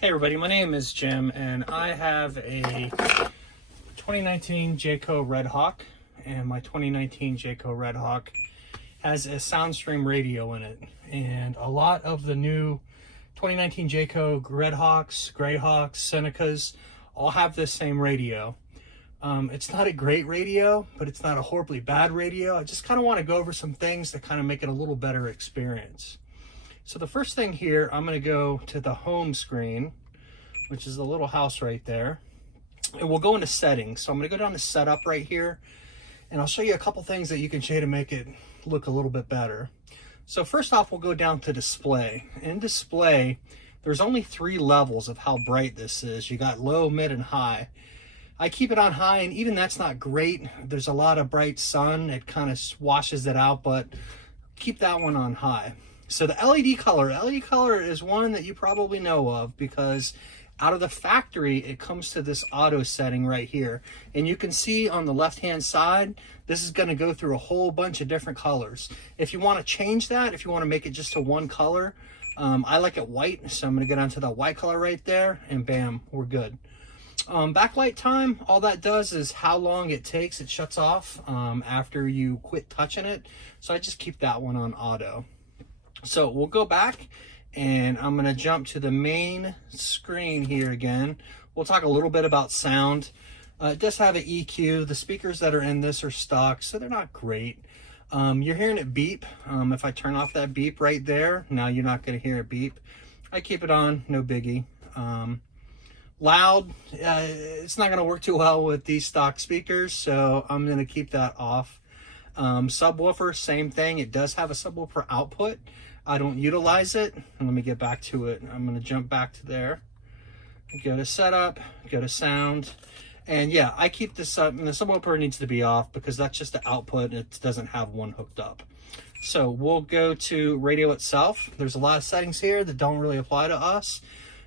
Hey everybody, my name is Jim and I have a 2019 Jayco Redhawk, and my 2019 Jayco Redhawk has a Soundstream radio in it. And a lot of the new 2019 Jayco Redhawks, Greyhawks, Senecas all have this same radio. It's not a great radio, but it's not a horribly bad radio. I just kind of want to go over some things that kind of make it a little better experience. So the first thing here, I'm going to go to the home screen, which is the little house right there. And we'll go into settings. So I'm going to go down to setup right here, and I'll show you a couple things that you can change to make it look a little bit better. So first off, we'll go down to display. In display, there's only 3 levels of how bright this is. You got low, mid, and high. I keep it on high, and even that's not great. There's a lot of bright sun. It kind of washes it out, but keep that one on high. So the LED color is one that you probably know of, because out of the factory, it comes to this auto setting right here. And you can see on the left-hand side, this is gonna go through a whole bunch of different colors. If you wanna change that, if you wanna make it just to one color, I like it white, so I'm gonna go down to the white color right there, and bam, we're good. Backlight time, all that does is how long it takes. It shuts off after you quit touching it. So I just keep that one on auto. So we'll go back, and I'm going to jump to the main screen here again. We'll talk a little bit about sound. It does have an EQ. The speakers that are in this are stock, so they're not great. You're hearing it beep. If I turn off that beep right there, now you're not going to hear it beep. I keep it on, no biggie. Loud, it's not going to work too well with these stock speakers, so I'm going to keep that off. Subwoofer, same thing. It does have a subwoofer output. I don't utilize it. And let me get back to it. I'm going to jump back to there. Go to setup, go to sound. And yeah, I keep this up, and the subwoofer needs to be off because that's just the output. It doesn't have one hooked up. So we'll go to radio itself. There's a lot of settings here that don't really apply to us.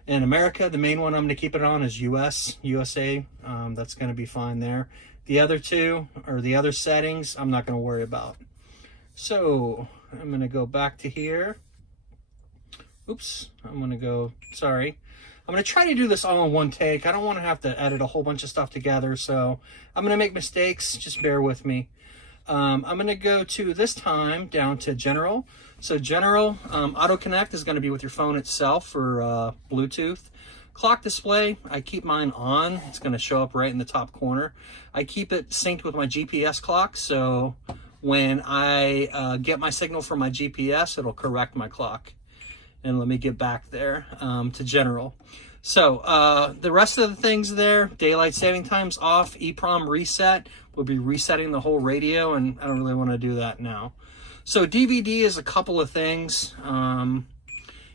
In America, the main one I'm going to keep it on is USA. That's going to be fine there. The other two, or the other settings, I'm not going to worry about. So I'm going to go back to here. Oops, I'm going to go, sorry. I'm going to try to do this all in one take. I don't want to have to edit a whole bunch of stuff together, so I'm going to make mistakes. Just bear with me. I'm going to go to, this time, down to general. So general, auto connect is going to be with your phone itself for Bluetooth. Clock display, I keep mine on. It's going to show up right in the top corner. I keep it synced with my GPS clock, so when I get my signal from my GPS, it'll correct my clock. And let me get back there to general. So the rest of the things there, daylight saving time's off, EEPROM reset, we'll be resetting the whole radio, and I don't really want to do that now. So DVD is a couple of things.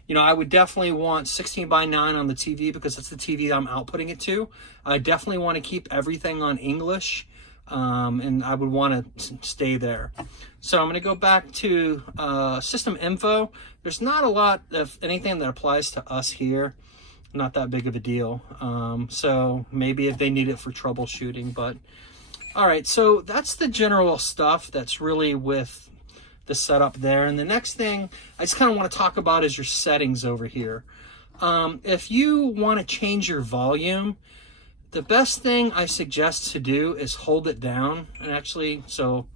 You know, I would definitely want 16:9 on the TV because that's the TV I'm outputting it to. I definitely want to keep everything on English, and I would want to stay there. So I'm going to go back to system info. There's not a lot of anything that applies to us here. Not that big of a deal. So maybe if they need it for troubleshooting, but all right. So that's the general stuff that's really with the setup there. And the next thing I just kind of want to talk about is your settings over here. If you want to change your volume, the best thing I suggest to do is hold it down. And actually, so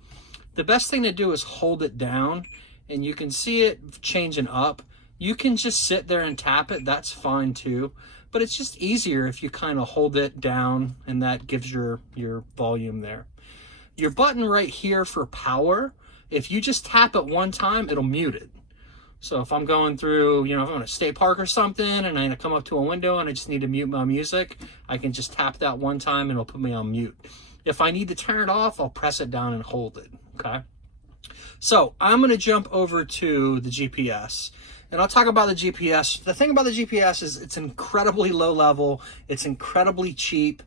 the best thing to do is hold it down, and you can see it changing up. You can just sit there and tap it, that's fine too, but it's just easier if you kind of hold it down, and that gives your volume there. Your button right here for power, if you just tap it one time, it'll mute it. So if I'm going through, you know, if I'm in a state park or something, and I come up to a window and I just need to mute my music, I can just tap that one time and it'll put me on mute. If I need to turn it off, I'll press it down and hold it, okay? So I'm gonna jump over to the GPS, and I'll talk about the GPS. The thing about the GPS is it's incredibly low level, it's incredibly cheap.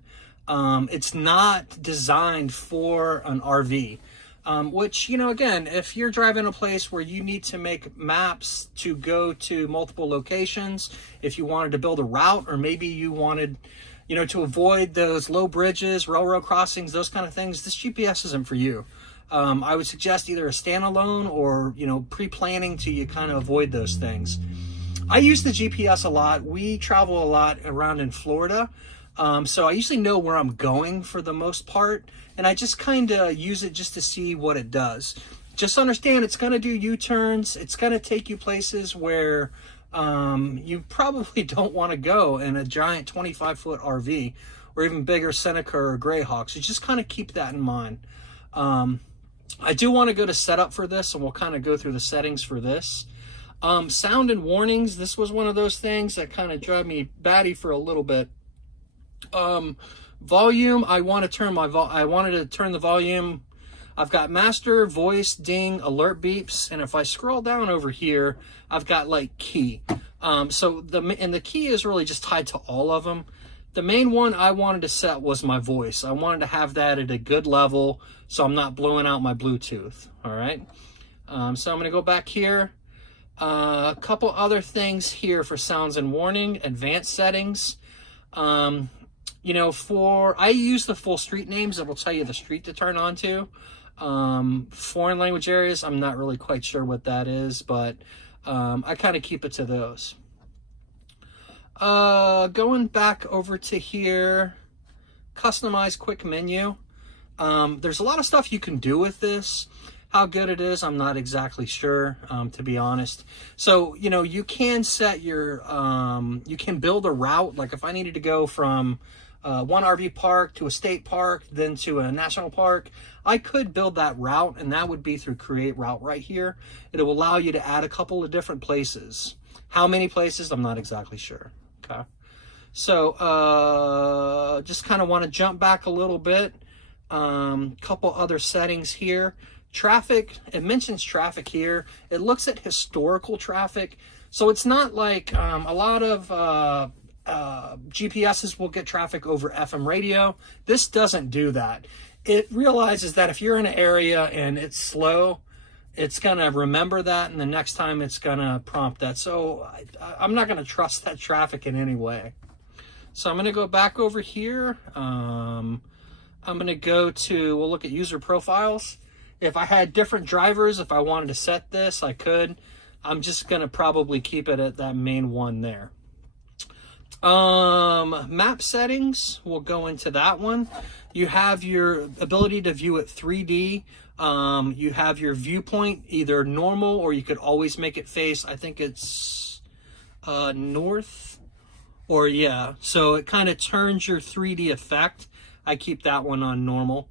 It's not designed for an RV. Which, you know, again, if you're driving a place where you need to make maps to go to multiple locations, if you wanted to build a route, or maybe you wanted, you know, to avoid those low bridges, railroad crossings, those kind of things, this GPS isn't for you. I would suggest either a standalone or, you know, pre-planning to you kind of avoid those things. I use the GPS a lot. We travel a lot around in Florida. So I usually know where I'm going for the most part, and I just kind of use it just to see what it does. Just understand it's going to do U-turns. It's going to take you places where you probably don't want to go in a giant 25-foot RV or even bigger Seneca or Greyhawk. So just kind of keep that in mind. I do want to go to setup for this, and we'll kind of go through the settings for this. Sound and warnings. This was one of those things that kind of drive me batty for a little bit. Volume, I wanted to turn the volume. I've got master, voice, ding, alert beeps, and if I scroll down over here, I've got like key. So the key is really just tied to all of them. The main one I wanted to set was my voice. I wanted to have that at a good level so I'm not blowing out my Bluetooth. All right. So I'm going to go back here. A couple other things here for sounds and warning, advanced settings. You know, I use the full street names that will tell you the street to turn on to. Foreign language areas, I'm not really quite sure what that is, but I kind of keep it to those. Going back over to here, customize quick menu. There's a lot of stuff you can do with this. How good it is, I'm not exactly sure, to be honest. So, you know, you can set your, you can build a route. Like if I needed to go from one RV park to a state park, then to a national park, I could build that route, and that would be through Create Route right here. It will allow you to add a couple of different places. How many places, I'm not exactly sure. Okay. So, just kind of want to jump back a little bit. Couple other settings here. Traffic, it mentions traffic here. It looks at historical traffic. So it's not like a lot of GPSs will get traffic over FM radio. This doesn't do that. It realizes that if you're in an area and it's slow, it's going to remember that, and the next time it's going to prompt that. So I'm not going to trust that traffic in any way. So I'm going to go back over here. I'm going to go to, we'll look at user profiles. If I had different drivers, if I wanted to set this, I could. I'm just going to probably keep it at that main one there. Map settings, we'll go into that one. You have your ability to view it 3D. You have your viewpoint, either normal, or you could always make it face, I think it's north, or yeah. So it kind of turns your 3D effect. I keep that one on normal.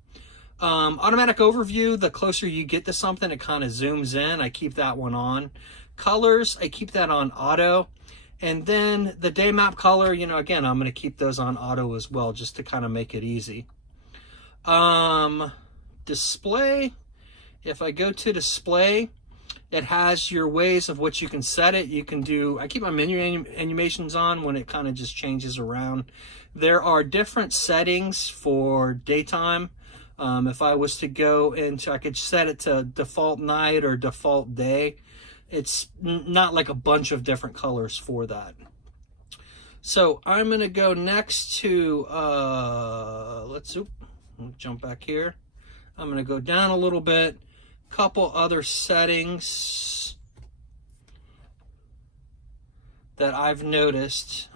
Automatic overview, the closer you get to something, it kind of zooms in. I keep that one on. Colors, I keep that on auto. And then the day map color, you know, again, I'm going to keep those on auto as well, just to kind of make it easy. Display, if I go to display, it has your ways of which you can set it. You can do, I keep my menu animations on when it kind of just changes around. There are different settings for daytime. If I was to go into, I could set it to default night or default day. It's not like a bunch of different colors for that. So I'm going to go next to, let's jump back here. I'm going to go down a little bit. Couple other settings that I've noticed.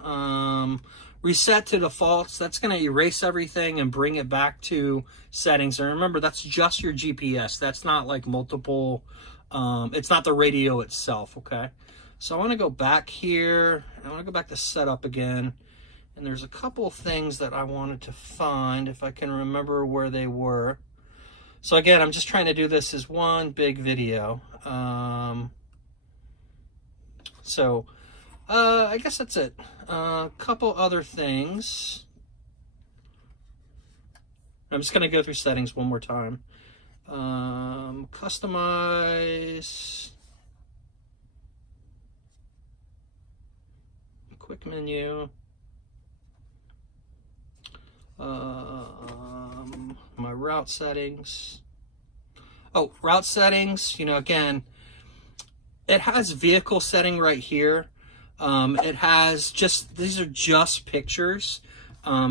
Reset to defaults, that's going to erase everything and bring it back to settings. And remember, that's just your GPS. That's not like multiple, it's not the radio itself, okay? So I want to go back here. I want to go back to setup again. And there's a couple things that I wanted to find, if I can remember where they were. So again, I'm just trying to do this as one big video. I guess that's it. A couple other things. I'm just going to go through settings one more time. Customize. Quick menu. My route settings. Oh, route settings, you know, again, it has vehicle setting right here. It has just, these are just pictures.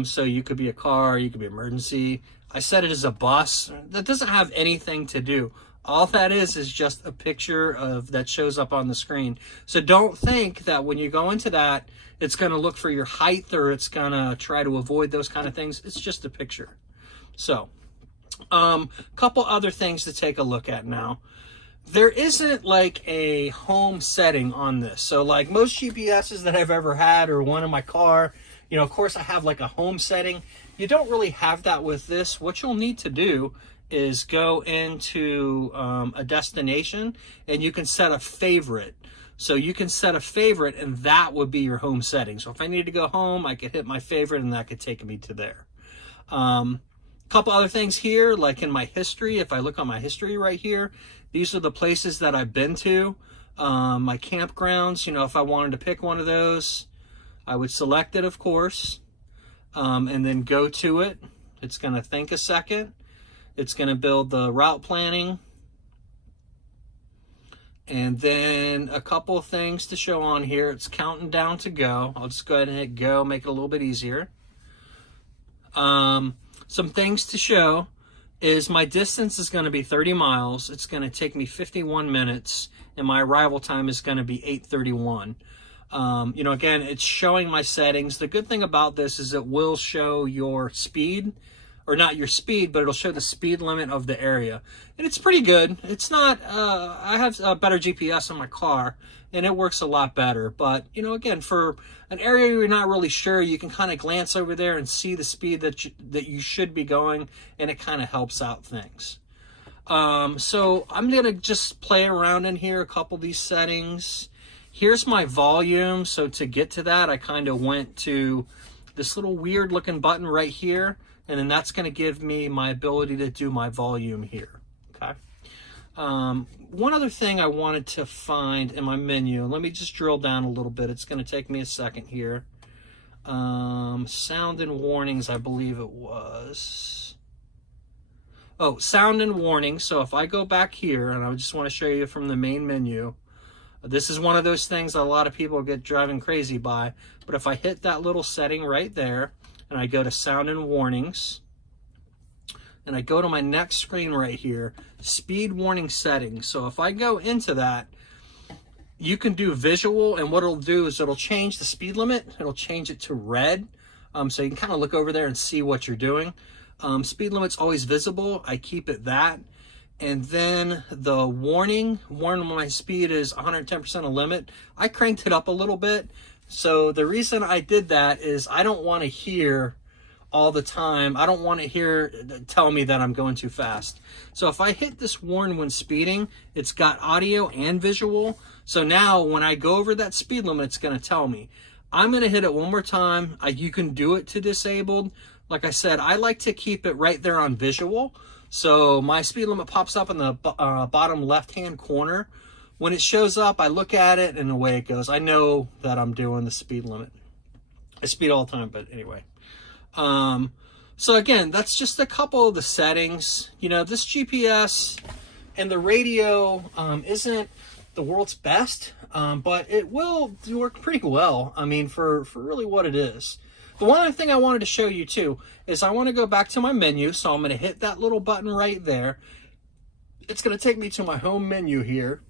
So you could be a car, you could be emergency. I set it as a bus. That doesn't have anything to do. All that is just a picture of that shows up on the screen. So don't think that when you go into that, it's going to look for your height or it's going to try to avoid those kind of things. It's just a picture. So, couple other things to take a look at now. There isn't like a home setting on this. So like most GPSs that I've ever had, or one in my car, you know, of course I have like a home setting. You don't really have that with this. What you'll need to do is go into a destination, and you can set a favorite. So you can set a favorite, and that would be your home setting. So if I need to go home, I could hit my favorite, and that could take me to there. Couple other things here, like in my history, if I look on my history right here, these are the places that I've been to, my campgrounds. You know, if I wanted to pick one of those, I would select it, of course, and then go to it. It's going to think a second. It's going to build the route planning. And then a couple of things to show on here. It's counting down to go. I'll just go ahead and hit go, make it a little bit easier. Some things to show is my distance is going to be 30 miles. It's going to take me 51 minutes, and my arrival time is going to be 8:31. You know, again, it's showing my settings. The good thing about this is it will show your speed, or not your speed, but it'll show the speed limit of the area. And it's pretty good. It's not, I have a better GPS on my car, and it works a lot better. But, you know, again, for an area you're not really sure, you can kind of glance over there and see the speed that you should be going, and it kind of helps out things. So I'm going to just play around in here, a couple of these settings. Here's my volume. So to get to that, I kind of went to this little weird looking button right here, and then that's going to give me my ability to do my volume here. Okay. One other thing I wanted to find in my menu, let me just drill down a little bit. It's going to take me a second here. Sound and warnings, I believe it was. Oh, sound and warnings. So if I go back here, and I just want to show you from the main menu, this is one of those things that a lot of people get driving crazy by. But if I hit that little setting right there, and I go to sound and warnings, and I go to my next screen right here, speed warning settings. So if I go into that, you can do visual, and what it'll do is it'll change the speed limit. It'll change it to red. So you can kind of look over there and see what you're doing. Speed limit's always visible. I keep it that. And then the warning my speed is 110% of limit. I cranked it up a little bit. So the reason I did that is I don't want to hear all the time. I don't want to hear tell me that I'm going too fast. So if I hit this warn when speeding, it's got audio and visual. So now when I go over that speed limit, it's going to tell me. I'm going to hit it one more time. You can do it to disabled. Like I said, I like to keep it right there on visual. So my speed limit pops up in the bottom left-hand corner. When it shows up, I look at it, and away it goes. I know that I'm doing the speed limit. I speed all the time, but anyway. So again, that's just a couple of the settings. You know, this GPS and the radio isn't the world's best, but it will work pretty well. I mean, for really what it is. The one other thing I wanted to show you too is I want to go back to my menu. So I'm going to hit that little button right there. It's going to take me to my home menu here.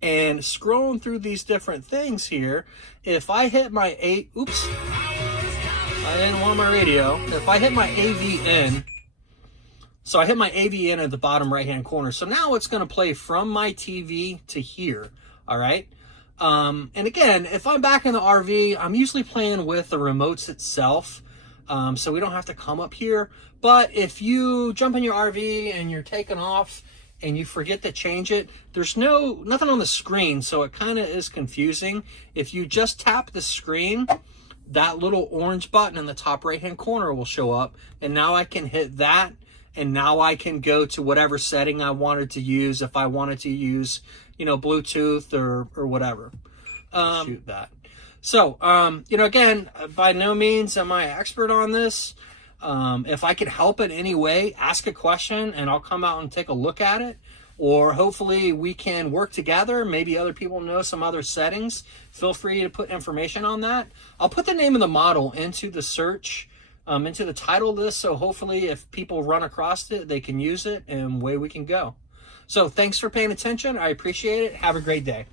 And scrolling through these different things here, if I hit my I didn't want my radio. If I hit my AV in, so I hit my AV in at the bottom right hand corner. So now it's going to play from my TV to here. All right. And again, if I'm back in the RV, I'm usually playing with the remotes itself. So we don't have to come up here. But if you jump in your RV and you're taking off and you forget to change it, there's nothing on the screen, so it kind of is confusing. If you just tap the screen, that little orange button in the top right hand corner will show up, and now I can hit that, and now I can go to whatever setting I wanted to use. If I wanted to use, you know, Bluetooth or whatever. Shoot that. So, you know, again, by no means am I an expert on this. If I can help in any way, ask a question and I'll come out and take a look at it. Or hopefully we can work together. Maybe other people know some other settings. Feel free to put information on that. I'll put the name of the model into the search, into the title of this. So hopefully if people run across it, they can use it and away we can go. So thanks for paying attention. I appreciate it. Have a great day.